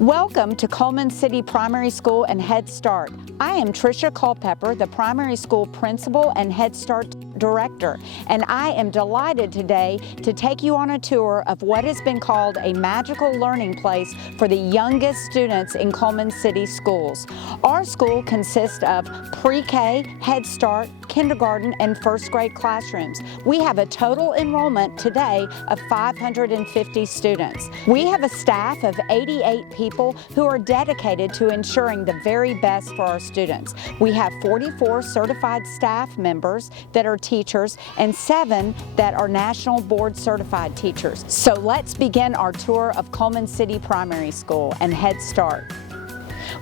Welcome to Coleman City Primary School and Head Start. I am Tricia Culpepper, the primary school principal and Head Start director, and I am delighted today to take you on a tour of what has been called a magical learning place for the youngest students in Coleman City schools. Our school consists of pre-K, Head Start, kindergarten, and first grade classrooms. We have a total enrollment today of 550 students. We have a staff of 88 people who are dedicated to ensuring the very best for our students. We have 44 certified staff members that are teachers and 7 that are National Board Certified teachers. So let's begin our tour of Coleman City Primary School and Head Start.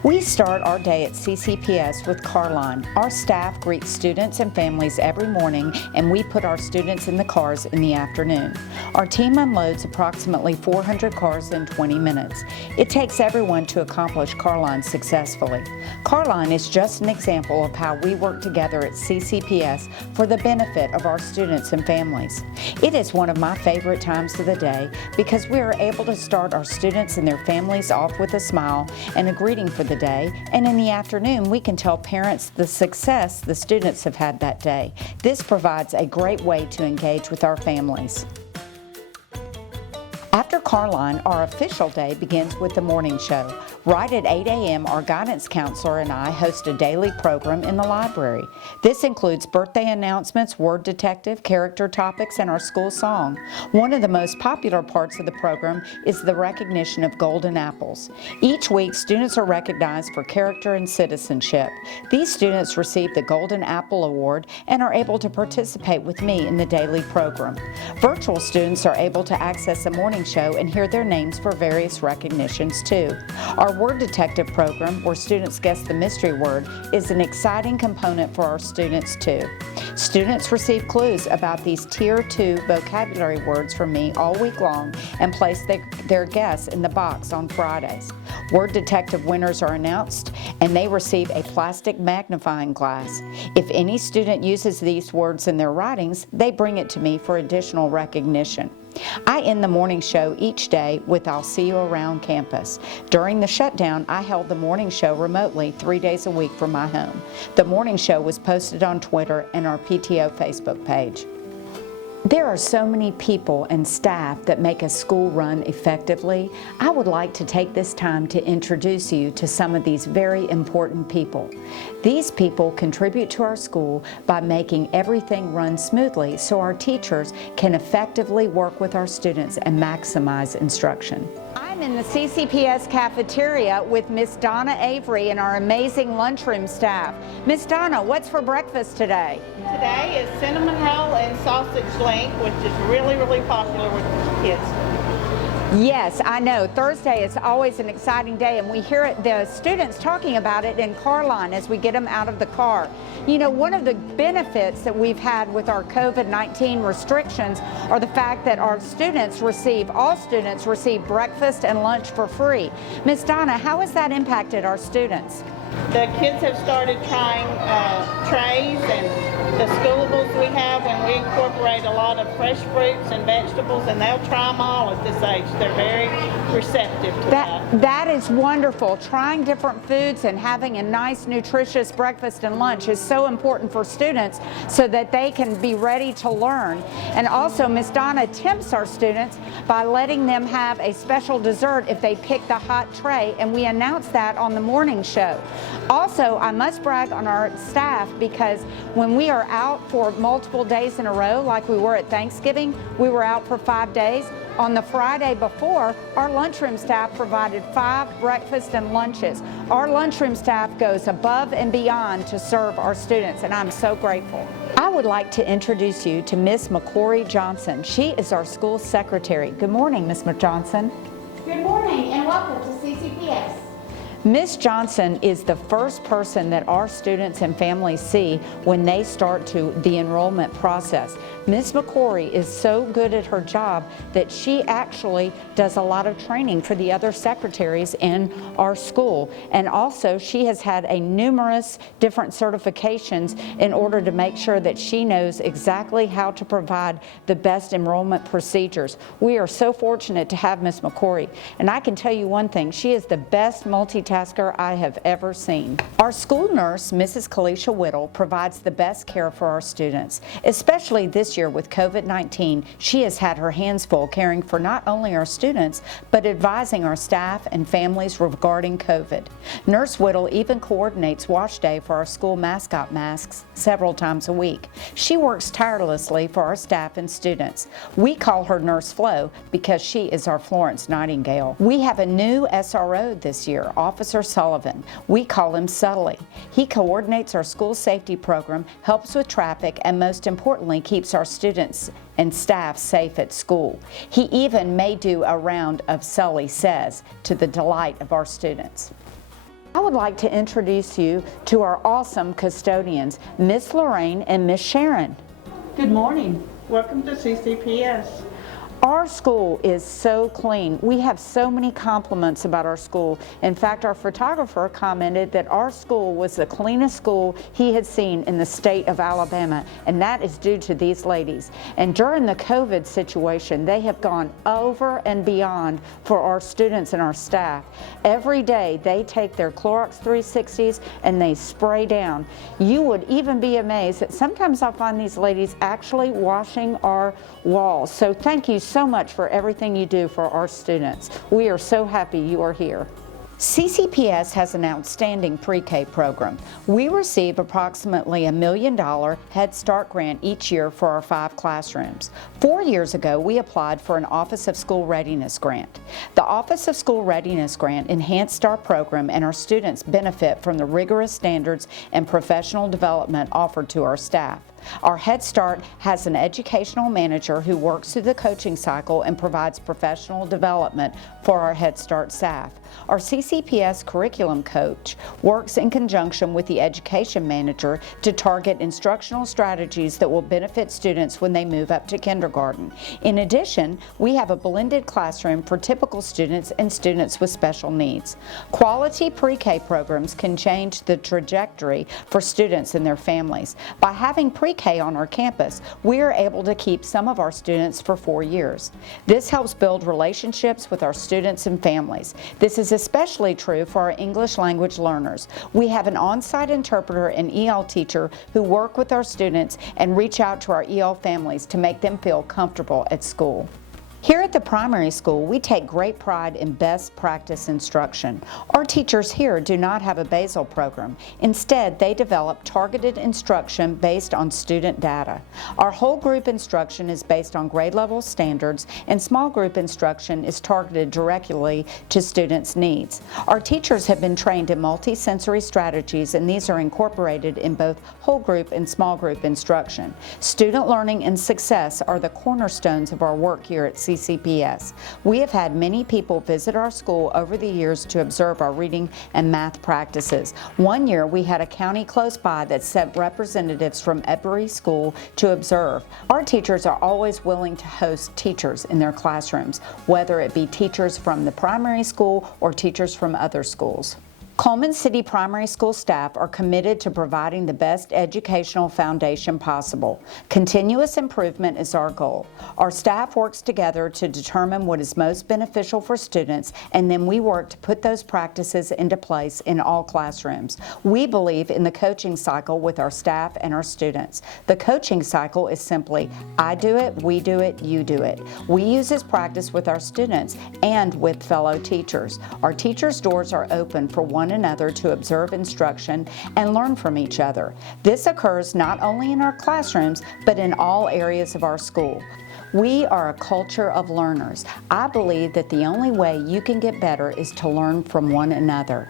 We start our day at CCPS with car line. Our staff greets students and families every morning, and we put our students in the cars in the afternoon. Our team unloads approximately 400 cars in 20 minutes. It takes everyone to accomplish car line successfully. Car line is just an example of how we work together at CCPS for the benefit of our students and families. It is one of my favorite times of the day because we are able to start our students and their families off with a smile and a greeting for the day, and in the afternoon we can tell parents the success the students have had that day. This provides a great way to engage with our families. After car line, our official day begins with the morning show. Right at 8 a.m., our guidance counselor and I host a daily program in the library. This includes birthday announcements, word detective, character topics, and our school song. One of the most popular parts of the program is the recognition of golden apples. Each week, students are recognized for character and citizenship. These students receive the Golden Apple Award and are able to participate with me in the daily program. Virtual students are able to access the morning show and hear their names for various recognitions too. Our word detective program, where students guess the mystery word, is an exciting component for our students too. Students receive clues about these Tier 2 vocabulary words from me all week long and place their guess in the box on Fridays. Word detective winners are announced and they receive a plastic magnifying glass. If any student uses these words in their writings, they bring it to me for additional recognition. I end the morning show each day with "I'll see you around campus." During the shutdown, I held the morning show remotely 3 days a week from my home. The morning show was posted on Twitter and our PTO Facebook page. There are so many people and staff that make a school run effectively. I would like to take this time to introduce you to some of these very important people. These people contribute to our school by making everything run smoothly so our teachers can effectively work with our students and maximize instruction. I'm in the CCPS cafeteria with Miss Donna Avery and our amazing lunchroom staff. Miss Donna, what's for breakfast today? Today is cinnamon roll and sausage link, which is really, really popular with kids. Yes, I know. Thursday is always an exciting day, and we hear the students talking about it in car line as we get them out of the car. You know, one of the benefits that we've had with our COVID-19 restrictions are the fact that our students all students receive breakfast and lunch for free. Miss Donna, how has that impacted our students? The kids have started trying trays and the schoolables we have, and we incorporate a lot of fresh fruits and vegetables, and they'll try them all at this age. They're very receptive to that. That is wonderful. Trying different foods and having a nice, nutritious breakfast and lunch is so important for students so that they can be ready to learn. And also, Miss Donna tempts our students by letting them have a special dessert if they pick the hot tray, and we announce that on the morning show. Also, I must brag on our staff because when we are out for multiple days in a row, like we were at Thanksgiving, we were out for 5 days. On the Friday before, our lunchroom staff provided 5 breakfasts and lunches. Our lunchroom staff goes above and beyond to serve our students, and I'm so grateful. I would like to introduce you to Miss McClory Johnson. She is our school secretary. Good morning, Miss Johnson. Good morning and welcome to CCPS. Ms. Johnson is the first person that our students and families see when they start the enrollment process. Ms. McCory is so good at her job that she actually does a lot of training for the other secretaries in our school. And also she has had numerous different certifications in order to make sure that she knows exactly how to provide the best enrollment procedures. We are so fortunate to have Ms. McCory. And I can tell you one thing, she is the best multitasker I have ever seen. Our school nurse, Mrs. Kalisha Whittle, provides the best care for our students. Especially this year with COVID-19, she has had her hands full caring for not only our students, but advising our staff and families regarding COVID. Nurse Whittle even coordinates wash day for our school mascot masks several times a week. She works tirelessly for our staff and students. We call her Nurse Flo because she is our Florence Nightingale. We have a new SRO this year, Officer Sullivan. We call him Sully. He coordinates our school safety program, helps with traffic, and most importantly, keeps our students and staff safe at school. He even may do a round of Sully Says to the delight of our students. I would like to introduce you to our awesome custodians, Miss Lorraine and Miss Sharon. Good morning. Welcome to CCPS. Our school is so clean. We have so many compliments about our school. In fact, our photographer commented that our school was the cleanest school he had seen in the state of Alabama, and that is due to these ladies. And during the COVID situation, they have gone over and beyond for our students and our staff. Every day, they take their Clorox 360s and they spray down. You would even be amazed that sometimes I find these ladies actually washing our walls. So thank you so much for everything you do for our students. We are so happy you are here. CCPS has an outstanding pre-K program. We receive approximately $1 million Head Start grant each year for our 5 classrooms. 4 years ago, we applied for an Office of School Readiness grant. The Office of School Readiness grant enhanced our program, and our students benefit from the rigorous standards and professional development offered to our staff. Our Head Start has an educational manager who works through the coaching cycle and provides professional development for our Head Start staff. Our CCPS curriculum coach works in conjunction with the education manager to target instructional strategies that will benefit students when they move up to kindergarten. In addition, we have a blended classroom for typical students and students with special needs. Quality pre-K programs can change the trajectory for students and their families. By having pre-K on our campus, we are able to keep some of our students for 4 years. This helps build relationships with our students and families. This is especially true for our English language learners. We have an on-site interpreter and EL teacher who work with our students and reach out to our EL families to make them feel comfortable at school. Here at the primary school, we take great pride in best practice instruction. Our teachers here do not have a basal program. Instead, they develop targeted instruction based on student data. Our whole group instruction is based on grade level standards, and small group instruction is targeted directly to students' needs. Our teachers have been trained in multi-sensory strategies, and these are incorporated in both whole group and small group instruction. Student learning and success are the cornerstones of our work here at CCPS. We have had many people visit our school over the years to observe our reading and math practices. One year we had a county close by that sent representatives from every school to observe. Our teachers are always willing to host teachers in their classrooms, whether it be teachers from the primary school or teachers from other schools. Coleman City Primary School staff are committed to providing the best educational foundation possible. Continuous improvement is our goal. Our staff works together to determine what is most beneficial for students, and then we work to put those practices into place in all classrooms. We believe in the coaching cycle with our staff and our students. The coaching cycle is simply, I do it, we do it, you do it. We use this practice with our students and with fellow teachers. Our teachers' doors are open for one another to observe instruction and learn from each other. This occurs not only in our classrooms, but in all areas of our school. We are a culture of learners. I believe that the only way you can get better is to learn from one another.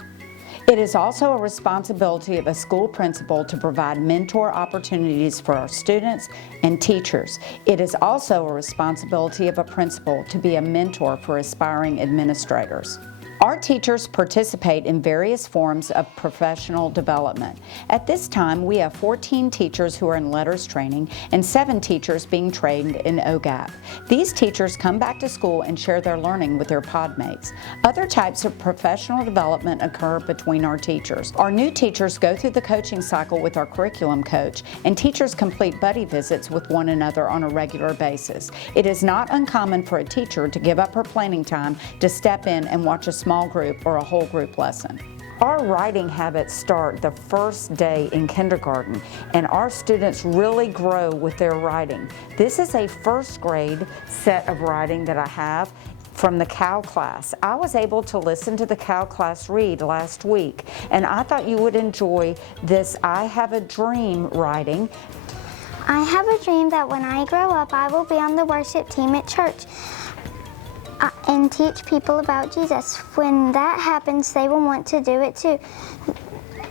It is also a responsibility of a school principal to provide mentor opportunities for our students and teachers. It is also a responsibility of a principal to be a mentor for aspiring administrators. Our teachers participate in various forms of professional development. At this time, we have 14 teachers who are in letters training and 7 teachers being trained in OGAP. These teachers come back to school and share their learning with their podmates. Other types of professional development occur between our teachers. Our new teachers go through the coaching cycle with our curriculum coach, and teachers complete buddy visits with one another on a regular basis. It is not uncommon for a teacher to give up her planning time to step in and watch a small group or a whole group lesson. Our writing habits start the first day in kindergarten, and our students really grow with their writing. This is a first grade set of writing that I have from the COW class. I was able to listen to the COW class read last week, and I thought you would enjoy this I Have a Dream writing. I have a dream that when I grow up, I will be on the worship team at church and teach people about Jesus. When that happens, they will want to do it too.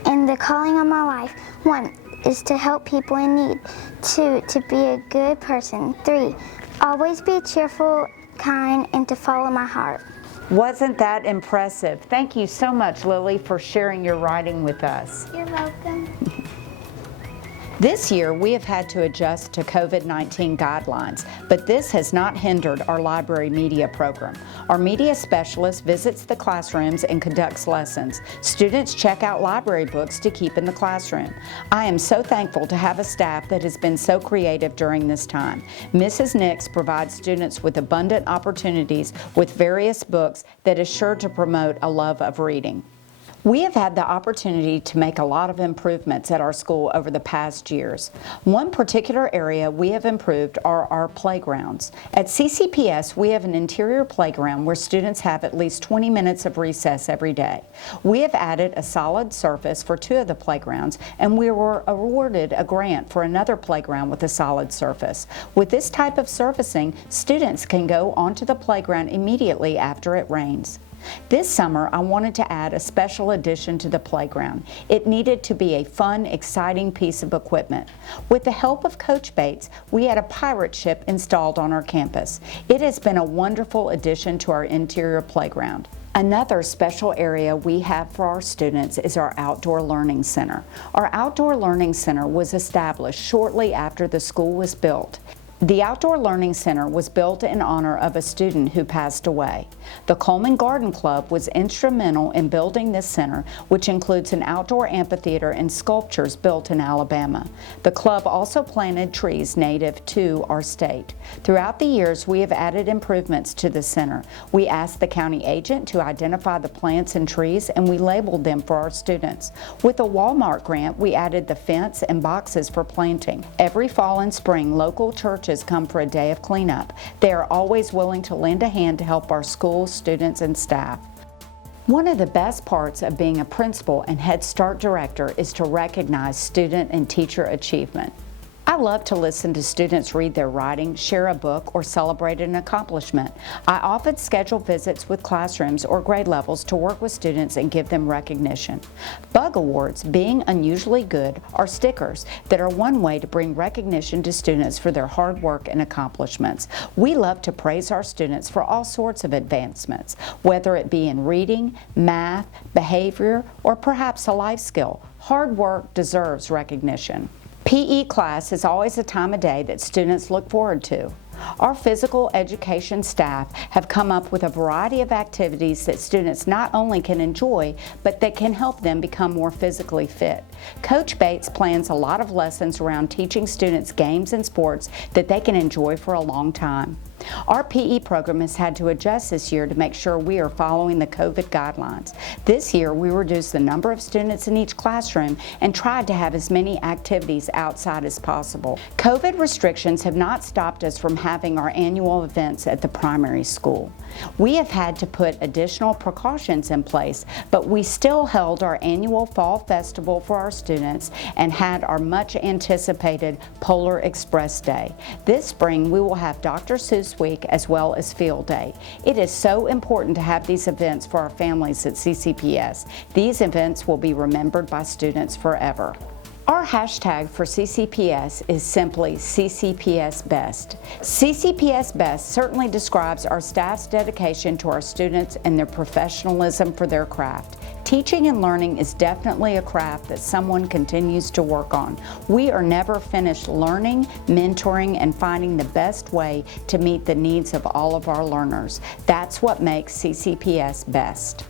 And the calling of my life, 1, is to help people in need. 2, to be a good person. 3, always be cheerful, kind, and to follow my heart. Wasn't that impressive? Thank you so much, Lily, for sharing your writing with us. You're welcome. This year, we have had to adjust to COVID-19 guidelines, but this has not hindered our library media program. Our media specialist visits the classrooms and conducts lessons. Students check out library books to keep in the classroom. I am so thankful to have a staff that has been so creative during this time. Mrs. Nix provides students with abundant opportunities with various books that is sure to promote a love of reading. We have had the opportunity to make a lot of improvements at our school over the past years. One particular area we have improved are our playgrounds. At CCPS, we have an interior playground where students have at least 20 minutes of recess every day. We have added a solid surface for 2 of the playgrounds, and we were awarded a grant for another playground with a solid surface. With this type of surfacing, students can go onto the playground immediately after it rains. This summer, I wanted to add a special addition to the playground. It needed to be a fun, exciting piece of equipment. With the help of Coach Bates, we had a pirate ship installed on our campus. It has been a wonderful addition to our interior playground. Another special area we have for our students is our Outdoor Learning Center. Our Outdoor Learning Center was established shortly after the school was built. The Outdoor Learning Center was built in honor of a student who passed away. The Coleman Garden Club was instrumental in building this center, which includes an outdoor amphitheater and sculptures built in Alabama. The club also planted trees native to our state. Throughout the years, we have added improvements to the center. We asked the county agent to identify the plants and trees, and we labeled them for our students. With a Walmart grant, we added the fence and boxes for planting. Every fall and spring, local churches come for a day of cleanup. They are always willing to lend a hand to help our schools, students, and staff. One of the best parts of being a principal and Head Start director is to recognize student and teacher achievement. I love to listen to students read their writing, share a book, or celebrate an accomplishment. I often schedule visits with classrooms or grade levels to work with students and give them recognition. Bug Awards, being unusually good, are stickers that are one way to bring recognition to students for their hard work and accomplishments. We love to praise our students for all sorts of advancements, whether it be in reading, math, behavior, or perhaps a life skill. Hard work deserves recognition. PE class is always a time of day that students look forward to. Our physical education staff have come up with a variety of activities that students not only can enjoy, but that can help them become more physically fit. Coach Bates plans a lot of lessons around teaching students games and sports that they can enjoy for a long time. Our PE program has had to adjust this year to make sure we are following the COVID guidelines. This year, we reduced the number of students in each classroom and tried to have as many activities outside as possible. COVID restrictions have not stopped us from having our annual events at the primary school. We have had to put additional precautions in place, but we still held our annual Fall Festival for our students and had our much anticipated Polar Express Day. This spring, we will have Dr. Seuss Week as well as Field Day. It is so important to have these events for our families at CCPS. These events will be remembered by students forever. Our hashtag for CCPS is simply CCPS Best. CCPS Best certainly describes our staff's dedication to our students and their professionalism for their craft. Teaching and learning is definitely a craft that someone continues to work on. We are never finished learning, mentoring, and finding the best way to meet the needs of all of our learners. That's what makes CCPS best.